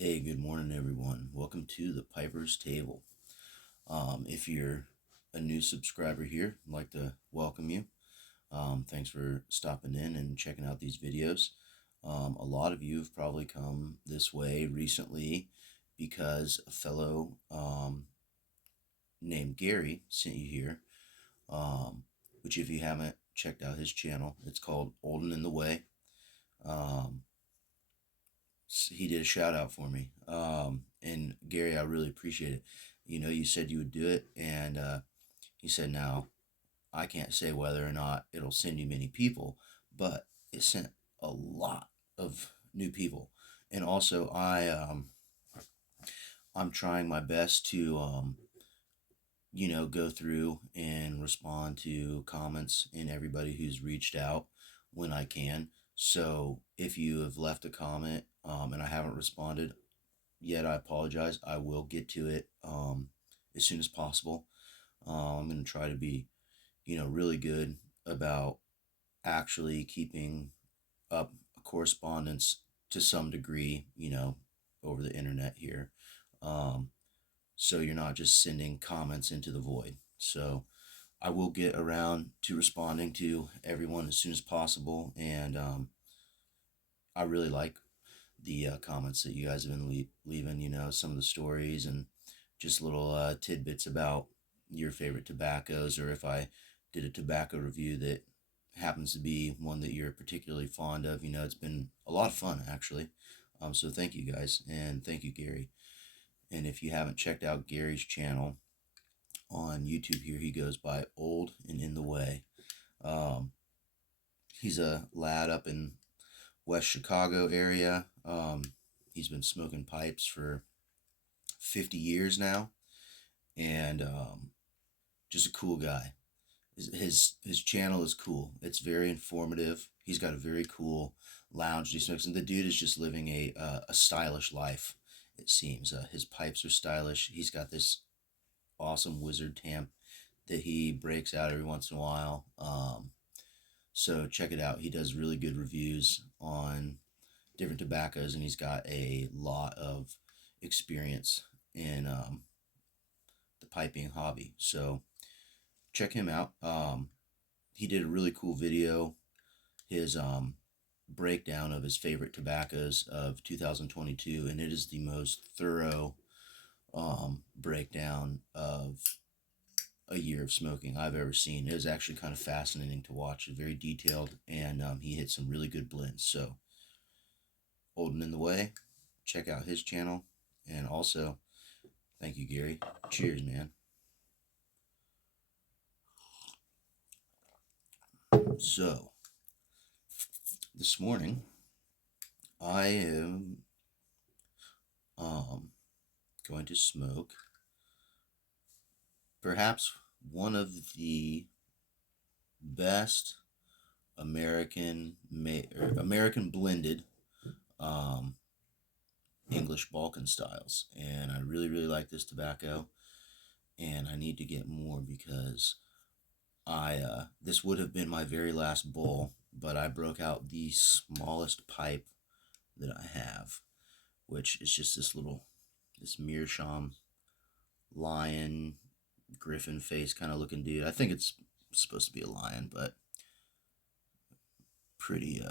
Hey, good morning, everyone. Welcome to the Piper's Table. If you're a new subscriber here, I'd like to welcome you. Thanks for stopping in and checking out these videos. A lot of you have probably come this way recently because a fellow named Gary sent you here, which if you haven't checked out his channel, it's called Old and in the Way. Um, he did a shout out for me. And Gary, I really appreciate it. You said you would do it, and he said, now I can't say whether or not it'll send you many people, but it sent a lot of new people. And also, I'm trying my best to go through and respond to comments and everybody who's reached out when I can. So if you have left a comment and I haven't responded yet, I apologize. I will get to it as soon as possible. I'm going to try to be, really good about actually keeping up a correspondence to some degree, over the internet here. Um, so you're not just sending comments into the void. So I will get around to responding to everyone as soon as possible. And I really like the comments that you guys have been leaving, some of the stories and just little tidbits about your favorite tobaccos, or if I did a tobacco review that happens to be one that you're particularly fond of. It's been a lot of fun, actually. So thank you guys, and thank you, Gary. And if you haven't checked out Gary's channel on YouTube here, he goes by Old and in the Way. Um, he's a lad up in West Chicago area. He's been smoking pipes for 50 years now, and just a cool guy. His channel is cool. It's very informative. He's got a very cool lounge he smokes, and the dude is just living a stylish life. It seems his pipes are stylish. He's got this awesome wizard tamp that he breaks out every once in a while. So check it out. He does really good reviews on different tobaccos, and he's got a lot of experience in the piping hobby. So check him out. He did a really cool video. His breakdown of his favorite tobaccos of 2022, and it is the most thorough breakdown of a year of smoking I've ever seen. It was actually kind of fascinating to watch. Very detailed, and he hit some really good blends. So, Old and in the Way, check out his channel, and also, thank you, Gary. Cheers, man. So, this morning, I am going to smoke perhaps one of the best American blended um, English Balkan styles, and I really like this tobacco, and I need to get more because I this would have been my very last bowl, but I broke out the smallest pipe that I have, which is just this meerschaum lion griffin face kind of looking dude. I think it's supposed to be a lion, but pretty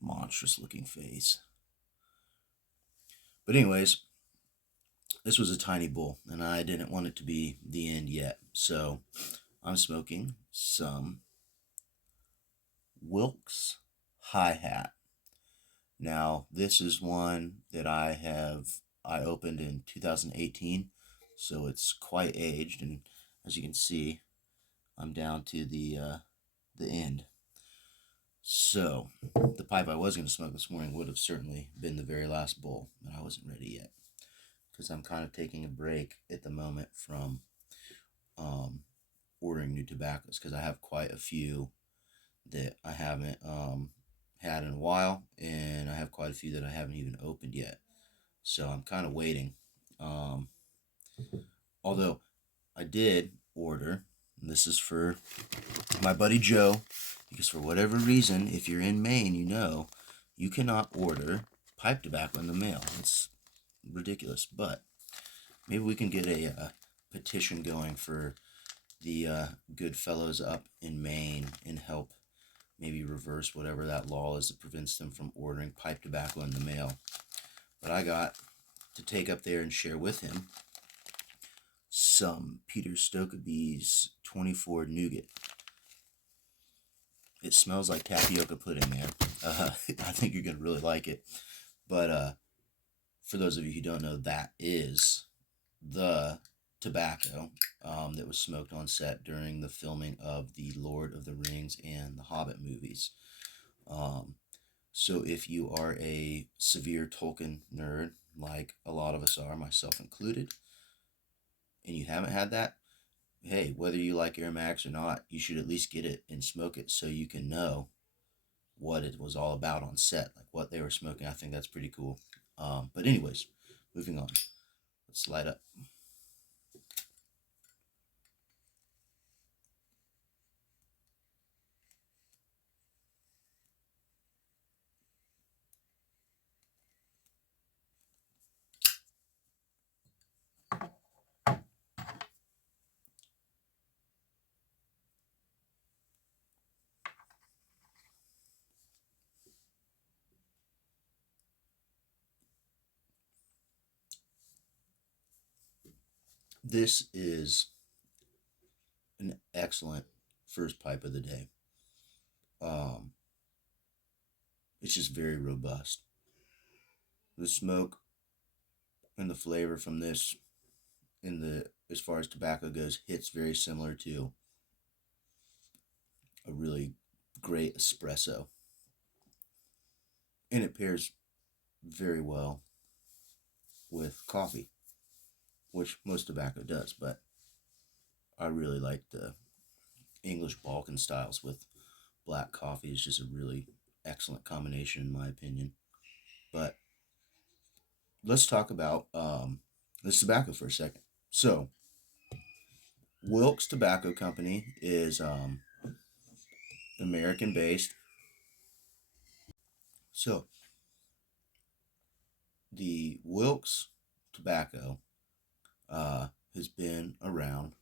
monstrous looking face. But anyways, this was a tiny bowl, and I didn't want it to be the end yet. So I'm smoking some Wilkes Hi-Hat. Now, this is one that I opened in 2018, so it's quite aged, and as you can see, I'm down to the end. So, the pipe I was going to smoke this morning would have certainly been the very last bowl, but I wasn't ready yet because I'm kind of taking a break at the moment from ordering new tobaccos because I have quite a few that I haven't had in a while, and I have quite a few that I haven't even opened yet. So I'm kind of waiting. Um, Although I did order, and this is for my buddy Joe, because for whatever reason, if you're in Maine, you cannot order pipe tobacco in the mail. It's ridiculous, but maybe we can get a petition going for the good fellows up in Maine and help maybe reverse whatever that law is that prevents them from ordering pipe tobacco in the mail. But I got to take up there and share with him some Peter Stokkebye's 24 Nougat. It smells like tapioca pudding, man. I think you're going to really like it. But for those of you who don't know, that is the tobacco that was smoked on set during the filming of the Lord of the Rings and the Hobbit movies. So if you are a severe Tolkien nerd, like a lot of us are, myself included, and you haven't had that, hey, whether you like aromatics or not, you should at least get it and smoke it so you can know what it was all about on set, like what they were smoking. I think that's pretty cool. But anyways, moving on. Let's slide up. This is an excellent first pipe of the day. It's just very robust. The smoke and the flavor from this, in the as far as tobacco goes, hits very similar to a really great espresso, and it pairs very well with coffee, which most tobacco does. But I really like the English Balkan styles with black coffee. Is just a really excellent combination, in my opinion. But let's talk about this tobacco for a second. So, Wilkes Tobacco Company is American based. So, the Wilkes tobacco has been around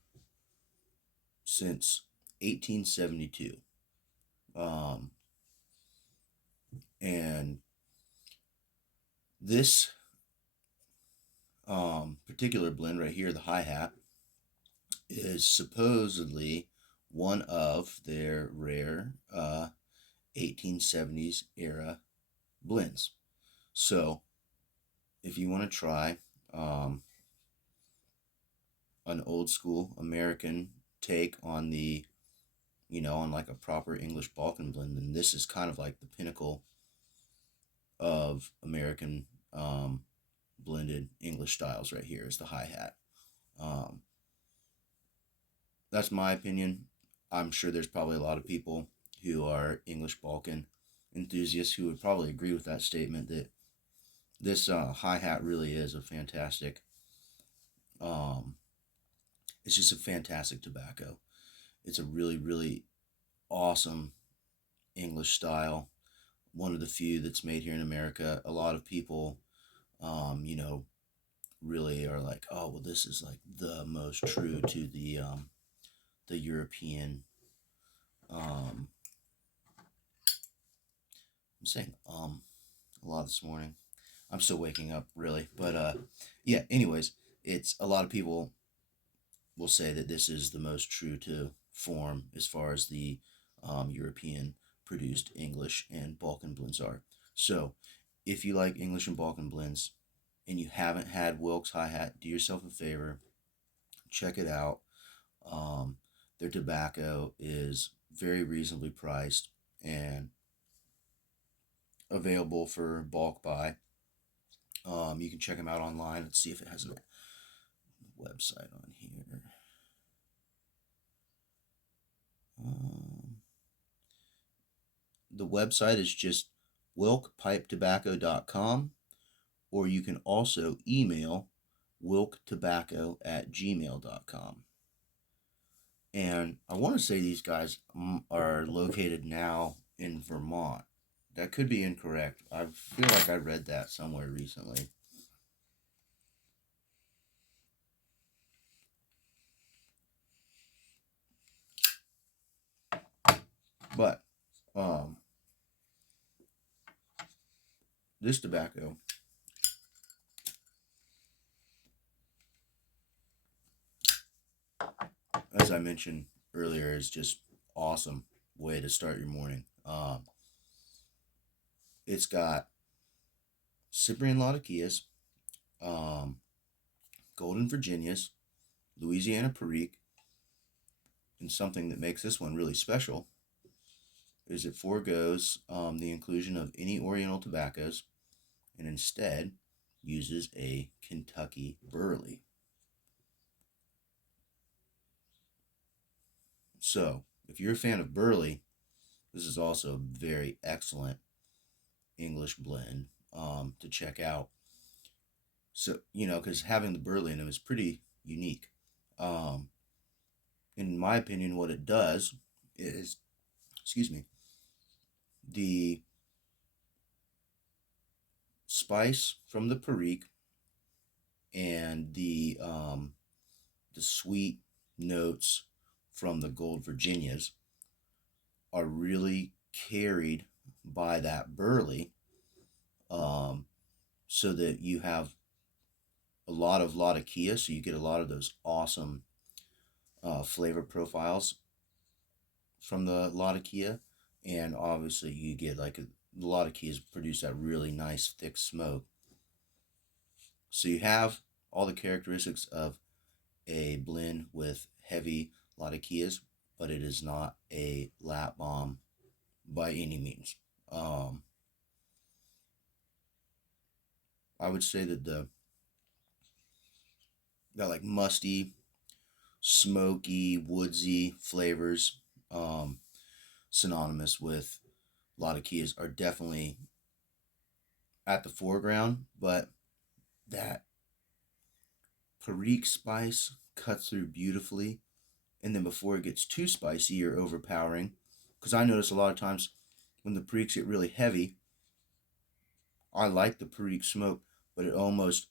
since 1872. And this particular blend right here, the hi-hat, is supposedly one of their rare 1870s era blends. So if you want to try an old school American take on the, on like a proper English Balkan blend, then this is kind of like the pinnacle of American blended English styles right here is the hi-hat. That's my opinion. I'm sure there's probably a lot of people who are English Balkan enthusiasts who would probably agree with that statement that this hi-hat really is a fantastic, it's just a fantastic tobacco. It's a really, really awesome English style. One of the few that's made here in America. A lot of people, really are like, oh, well, this is like the most true to the European. I'm saying a lot this morning. I'm still waking up, really, but yeah. Anyways, it's a lot of people will say that this is the most true to form as far as the European produced English and Balkan blends are. So, if you like English and Balkan blends, and you haven't had Wilkes Hi-Hat, do yourself a favor, check it out. Their tobacco is very reasonably priced and available for bulk buy. You can check them out online. Let's see if it has a website on here. The website is just wilkepipetobacco.com, or you can also email wilktobacco@gmail.com. And I want to say these guys are located now in Vermont, That could be incorrect. I feel like I read that somewhere recently. But um, this tobacco, as I mentioned earlier, is just awesome way to start your morning. It's got Cyprian Latakias, um, Golden Virginias, Louisiana Perique, and something that makes this one really special is it foregoes the inclusion of any Oriental tobaccos and instead uses a Kentucky Burley. So, if you're a fan of Burley, this is also a very excellent English blend to check out. So, because having the Burley in them is pretty unique. Um, in my opinion, what it does is, excuse me, the spice from the Perique and the sweet notes from the Gold Virginias are really carried by that Burley, um, so that you have a lot of Latakia, so you get a lot of those awesome flavor profiles from the Latakia, and obviously you get like a lot of keys produce that really nice thick smoke. So you have all the characteristics of a blend with heavy Latakias, but it is not a lap bomb by any means. Um, I would say that the got like musty, smoky, woodsy flavors, um, synonymous with Latakias, are definitely at the foreground, but that Perique spice cuts through beautifully. And then before it gets too spicy or overpowering, because I notice a lot of times when the Periques get really heavy, I like the Perique smoke, but it almost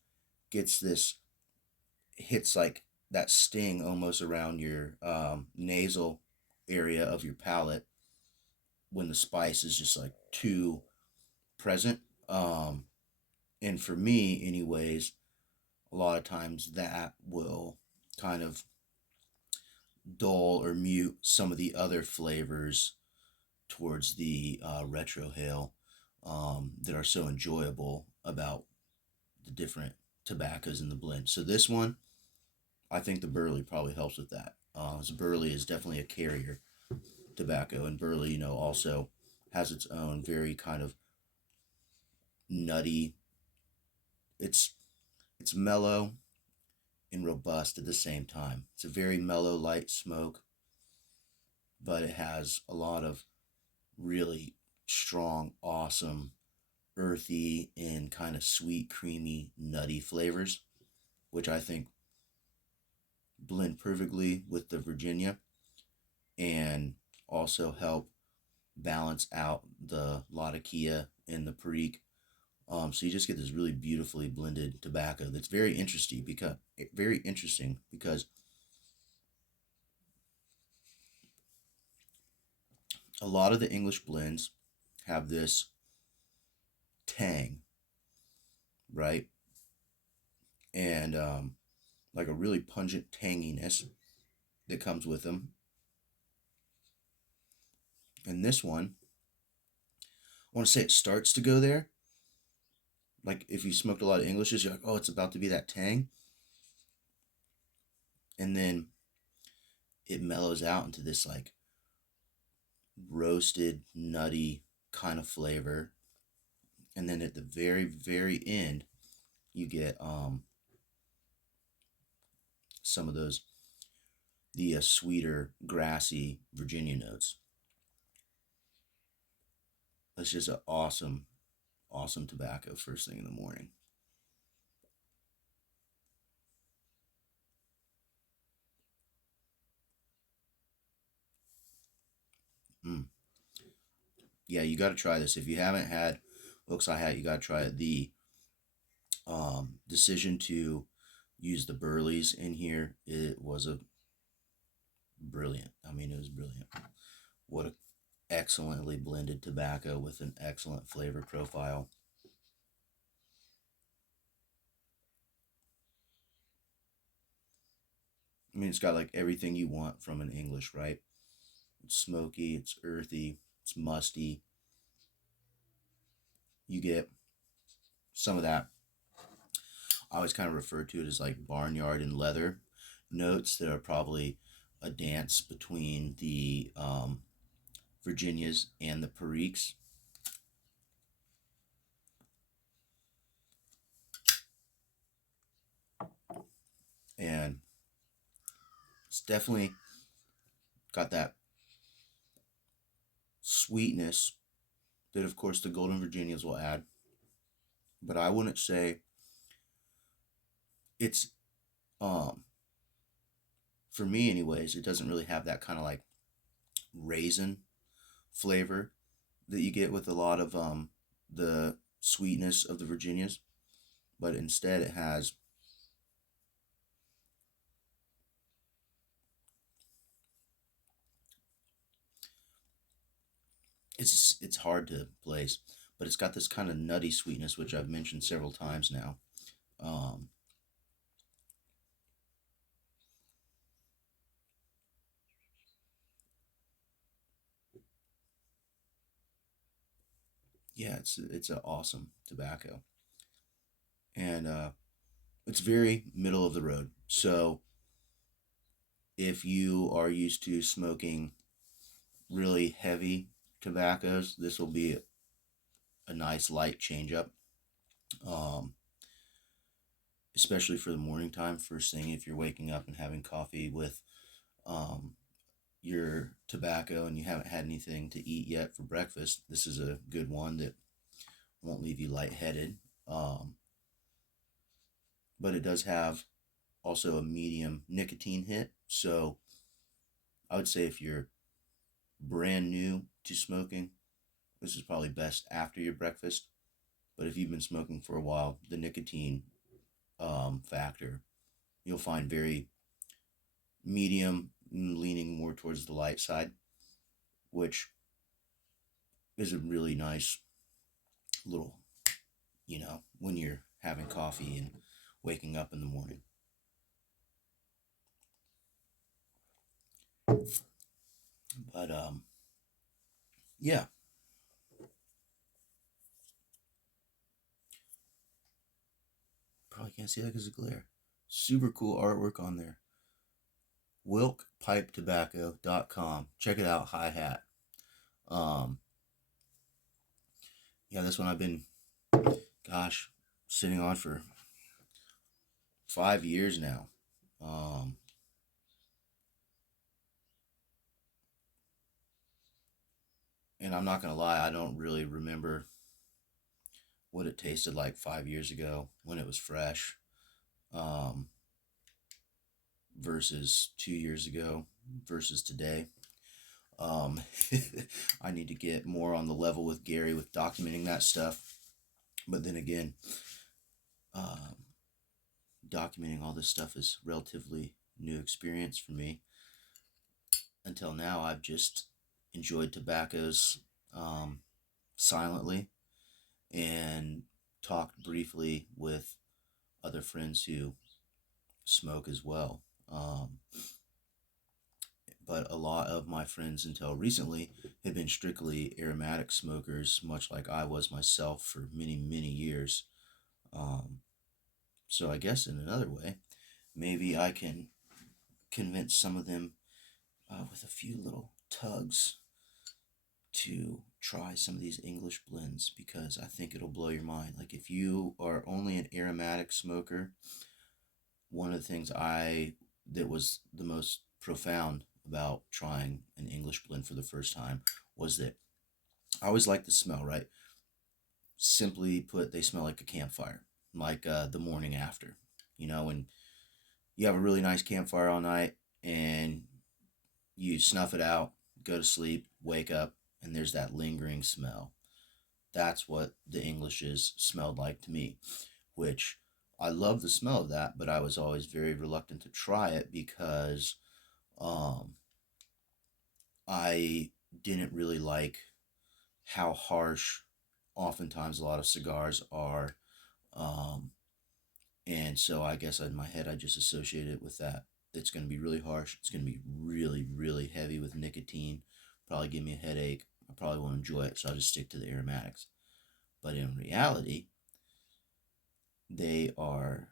gets this, hits like that sting almost around your nasal area of your palate when the spice is just like too present. And for me, anyways, a lot of times that will kind of dull or mute some of the other flavors towards the retrohale that are so enjoyable about the different tobaccos in the blend. So this one, I think the Burley probably helps with that. So Burley is definitely a carrier tobacco, and Burley, also has its own very kind of nutty. It's it's mellow and robust at the same time. It's a very mellow, light smoke, but it has a lot of really strong, awesome, earthy, and kind of sweet, creamy, nutty flavors, which I think blend perfectly with the Virginia and also help balance out the Latakia and the Perique. So you just get this really beautifully blended tobacco that's very interesting because a lot of the English blends have this tang, right? And like a really pungent tanginess that comes with them. And this one, I want to say it starts to go there. Like if you smoked a lot of Englishes, you're like, oh, it's about to be that tang. And then it mellows out into this like roasted, nutty kind of flavor. And then at the very, very end, you get some of those the sweeter, grassy Virginia notes. That's just an awesome, awesome tobacco first thing in the morning. Mm. Yeah, you got to try this. If you haven't had Wilkes I Hat, you got to try it. The decision to use the Burleys in here, it was a brilliant. I mean, it was brilliant. What a excellently blended tobacco with an excellent flavor profile. I mean, it's got like everything you want from an English, right? It's smoky, it's earthy, it's musty. You get some of that. I always kind of refer to it as like barnyard and leather notes that are probably a dance between the Virginias and the Periques. And it's definitely got that sweetness that, of course, the Golden Virginias will add. But I wouldn't say it's, um, for me, anyways, it doesn't really have that kind of like raisin flavor that you get with a lot of the sweetness of the Virginias. But instead, it has, it's hard to place, but it's got this kind of nutty sweetness, which I've mentioned several times now. Um, yeah, it's an awesome tobacco, and it's very middle of the road. So if you are used to smoking really heavy tobaccos, this will be a nice light change up. Um, Especially for the morning time, first thing if you're waking up and having coffee with um, your tobacco and you haven't had anything to eat yet for breakfast, this is a good one that won't leave you lightheaded. Um, but it does have also a medium nicotine hit. So I would say if you're brand new to smoking, this is probably best after your breakfast. But if you've been smoking for a while, the nicotine factor you'll find very medium, leaning more towards the light side, which is a really nice little, when you're having coffee and waking up in the morning. But yeah, probably can't see that because of glare. Super cool artwork on there. WilkePipeTobacco.com. Check it out, Hi Hat. Um, yeah, this one I've been, gosh, sitting on for 5 years now. Um, and I'm not gonna lie, I don't really remember what it tasted like 5 years ago when it was fresh, um, versus 2 years ago versus today. Um, I need to get more on the level with Gary with documenting that stuff. But then again, um, documenting all this stuff is relatively new experience for me. Until now, I've just enjoyed tobaccos silently and talked briefly with other friends who smoke as well. But a lot of my friends until recently had been strictly aromatic smokers, much like I was myself for many, many years. Um, so I guess in another way, maybe I can convince some of them with a few little tugs to try some of these English blends because I think it'll blow your mind. Like if you are only an aromatic smoker, one of the things that was the most profound about trying an English blend for the first time was that I always like the smell, right? Simply put, they smell like a campfire, like the morning after. When you have a really nice campfire all night and you snuff it out, go to sleep, wake up, and there's that lingering smell. That's what the Englishes smelled like to me, which I love the smell of that, but I was always very reluctant to try it because um, I didn't really like how harsh oftentimes a lot of cigars are. Um, and so I guess in my head, I just associated it with that. It's going to be really harsh. It's going to be really, really heavy with nicotine. Probably give me a headache. I probably won't enjoy it, so I'll just stick to the aromatics. But in reality, they are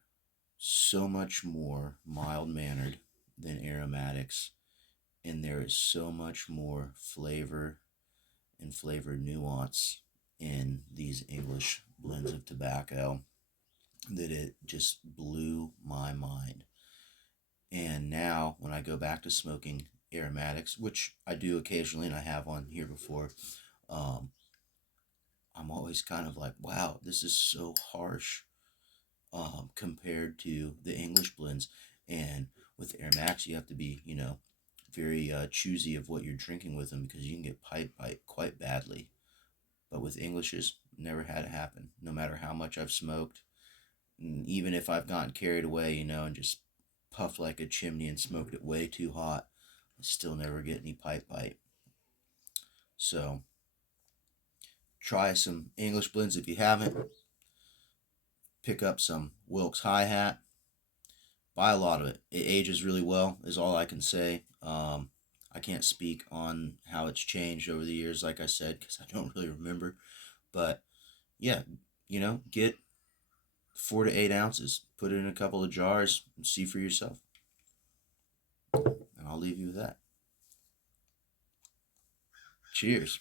so much more mild mannered than aromatics, and there is so much more flavor and flavor nuance in these English blends of tobacco that it just blew my mind. And now, when I go back to smoking aromatics, which I do occasionally and I have on here before, um, I'm always kind of like, wow, this is so harsh compared to the English blends. And with aromatics, you have to be, very choosy of what you're drinking with them because you can get pipe bite quite badly. But with Englishes, never had it happen. No matter how much I've smoked, and even if I've gotten carried away, and just puffed like a chimney and smoked it way too hot, I still never get any pipe bite. So try some English blends if you haven't. Pick up some Wilkes Hi Hat. Buy a lot of it. It ages really well, is all I can say. I can't speak on how it's changed over the years, like I said, because I don't really remember. But yeah, get 4 to 8 ounces, put it in a couple of jars, and see for yourself. And I'll leave you with that. Cheers.